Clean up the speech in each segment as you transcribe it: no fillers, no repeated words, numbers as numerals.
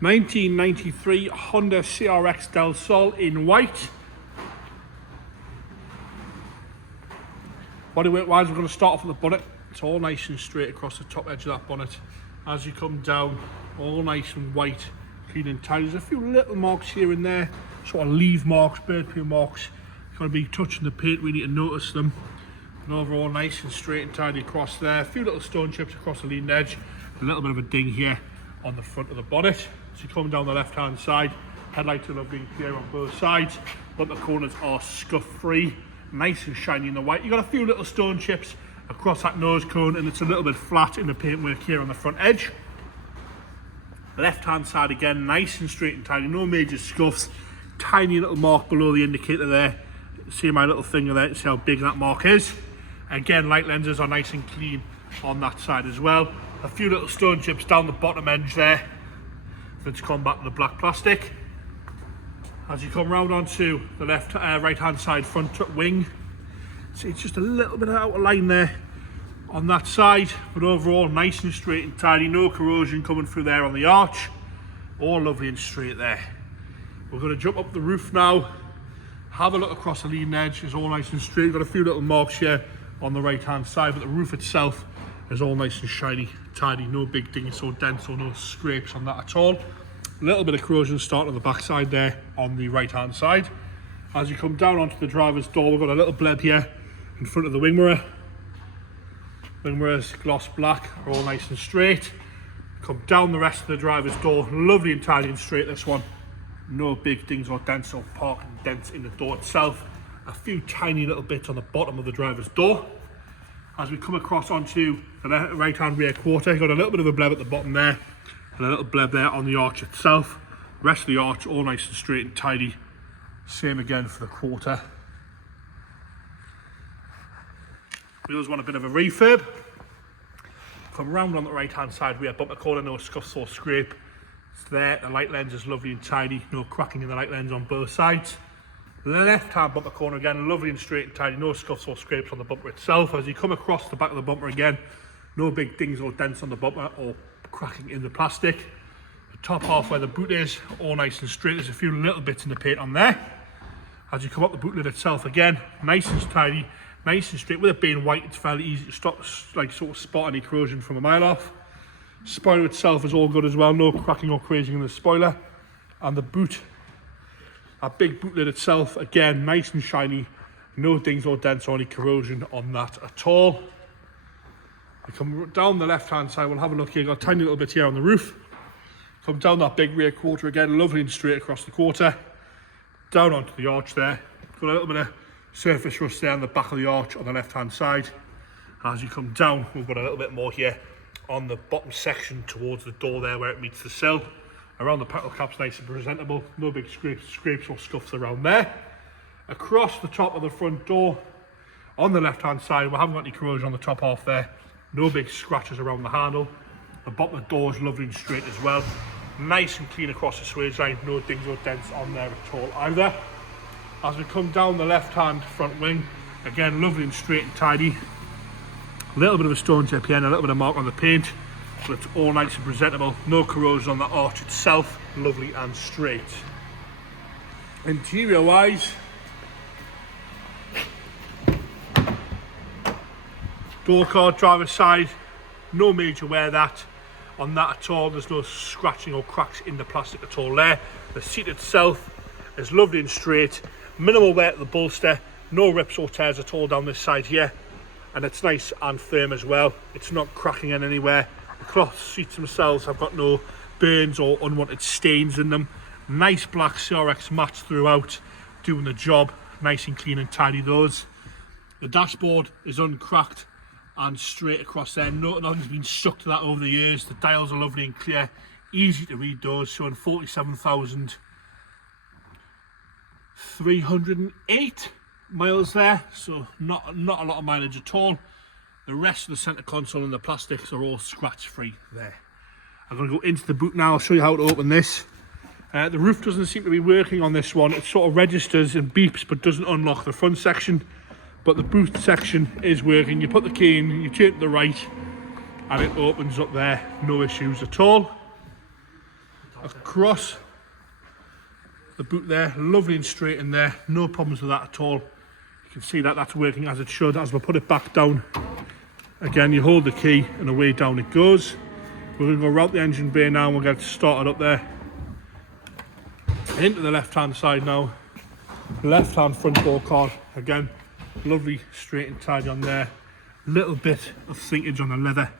1993 Honda CRX Del Sol in white. Body-weight-wise, we're going to start off with the bonnet. It's all nice and straight across the top edge of that bonnet. As you come down, all nice and white, clean and tidy. There's a few little marks here and there, sort of leaf marks, bird poo marks. You've got to be touching the paint, we need to notice them. And overall, nice and straight and tidy across there. A few little stone chips across the leading edge. A little bit of a ding here on the front of the bonnet. So you come down the left-hand side, headlights are lovely and clear on both sides. Bumper corners are scuff-free, nice and shiny in the white. You've got a few little stone chips across that nose cone, and it's a little bit flat in the paintwork here on the front edge. The left-hand side again, nice and straight and tidy, no major scuffs. Tiny little mark below the indicator there. See my little finger there, see how big that mark is. Again, light lenses are nice and clean on that side as well. A few little stone chips down the bottom edge there. Let's come back to the black plastic. As you come round onto the right-hand side front wing, see it's just a little bit out of line there on that side, but overall nice and straight and tidy, no corrosion coming through there on the arch, all lovely and straight there. We're going to jump up the roof now, have a look across the leading edge. It's all nice and straight. Got a few little marks here on the right-hand side, but the roof itself is all nice and shiny, tidy, no big dings or dents or no scrapes on that at all. A little bit of corrosion starting on the back side there on the right-hand side. As you come down onto the driver's door, we've got a little bleb here in front of the wing mirror. Wing mirrors, gloss black, are all nice and straight. Come down the rest of the driver's door, lovely and tidy and straight this one. No big dings or dents or parking dents in the door itself. A few tiny little bits on the bottom of the driver's door. As we come across onto the right-hand rear quarter, you've got a little bit of a bleb at the bottom there, and a little bleb there on the arch itself. The rest of the arch all nice and straight and tidy. Same again for the quarter. Wheels want a bit of a refurb. Come round on the right-hand side rear bumper corner, no scuffs or scrape. It's there. The light lens is lovely and tidy, no cracking in the light lens on both sides. The left-hand bumper corner again, lovely and straight and tidy, no scuffs or scrapes on the bumper itself. As you come across the back of the bumper again, no big dings or dents on the bumper or cracking in the plastic. The top half where the boot is, all nice and straight. There's a few little bits in the paint on there. As you come up the boot lid itself again, nice and tidy, nice and straight. With it being white, it's fairly easy to stop, like sort of spot any corrosion from a mile off. Spoiler itself is all good as well, no cracking or crazing in the spoiler. And the boot, that big boot lid itself, again, nice and shiny, no dings or dents or any corrosion on that at all. We come down the left-hand side, we'll have a look here, got a tiny little bit here on the roof. Come down that big rear quarter again, lovely and straight across the quarter. Down onto the arch there, got a little bit of surface rust there on the back of the arch on the left-hand side. As you come down, we've got a little bit more here on the bottom section towards the door there where it meets the sill. Around the petrol cap's nice and presentable, no big scrapes or scuffs around there. Across the top of the front door, on the left-hand side, we haven't got any corrosion on the top half there. No big scratches around the handle. The bottom of the door is lovely and straight as well. Nice and clean across the swage line, no dings or dents on there at all either. As we come down the left-hand front wing, again, lovely and straight and tidy. A little bit of a stone chip here and a little bit of mark on the paint, but it's all nice and presentable. No corrosion on the arch itself, lovely and straight. Interior wise, door card, driver's side, no major wear that on that at all. There's no scratching or cracks in the plastic at all there. The seat itself is lovely and straight, minimal wear at the bolster, no rips or tears at all down this side here. And it's nice and firm as well. It's not cracking in anywhere. The cloth seats themselves have got no burns or unwanted stains in them. Nice black CRX mats throughout, doing the job. Nice and clean and tidy those. The dashboard is uncracked and straight across there. Nothing's been stuck to that over the years. The dials are lovely and clear. Easy to read those, showing 47,308. miles there, so not a lot of mileage at all. The rest of the center console and the plastics are all scratch free there. I'm going to go into the boot now. I'll show you how to open this. The roof doesn't seem to be working on this one. It sort of registers and beeps but doesn't unlock the front section, but the boot section is working. You put the key in, you turn to the right and it opens up there, no issues at all. across the boot there, lovely and straight in there, no problems with that at all. You can see that that's working as it should. As we put it back down, again you hold the key and away down it goes. We're going to go round the engine bay now and we'll get it started up there. Into the left hand side now, left hand front door card, again lovely straight and tidy on there. Little bit of sinkage on the leather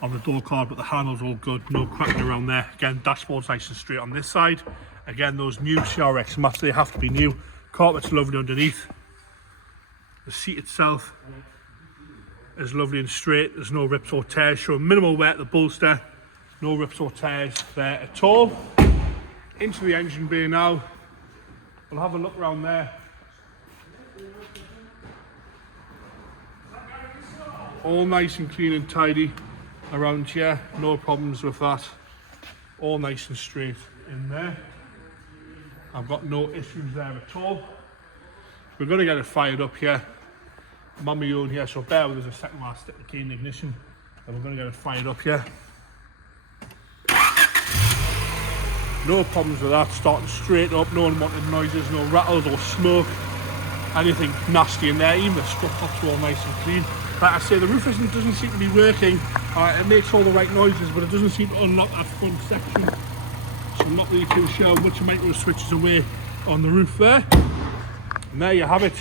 on the door card, but the handle's all good, no cracking around there. Again, dashboard's nice and straight on this side. Again, those new CRX mats, they have to be new. Carpet's lovely underneath. The seat itself is lovely and straight. There's no rips or tears, showing minimal wear at the bolster. No rips or tears there at all. Into the engine bay now. We'll have a look around there. All nice and clean and tidy around here. No problems with that. All nice and straight in there. I've got no issues there at all. We're going to get it fired up here. I'm on my own here, so bear with us a second while I stick the key in the ignition. And we're going to get it fired up here. No problems with that, starting straight up, no unwanted noises, no rattles or smoke, anything nasty in there. Even the strut tops are all nice and clean. Like I say, the roof doesn't seem to be working. It makes all the right noises, but it doesn't seem to unlock that front section. So I'm not really too sure which micro switches away on the roof there. And there you have it.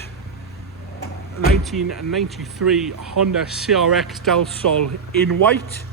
1993 Honda CRX Del Sol in white.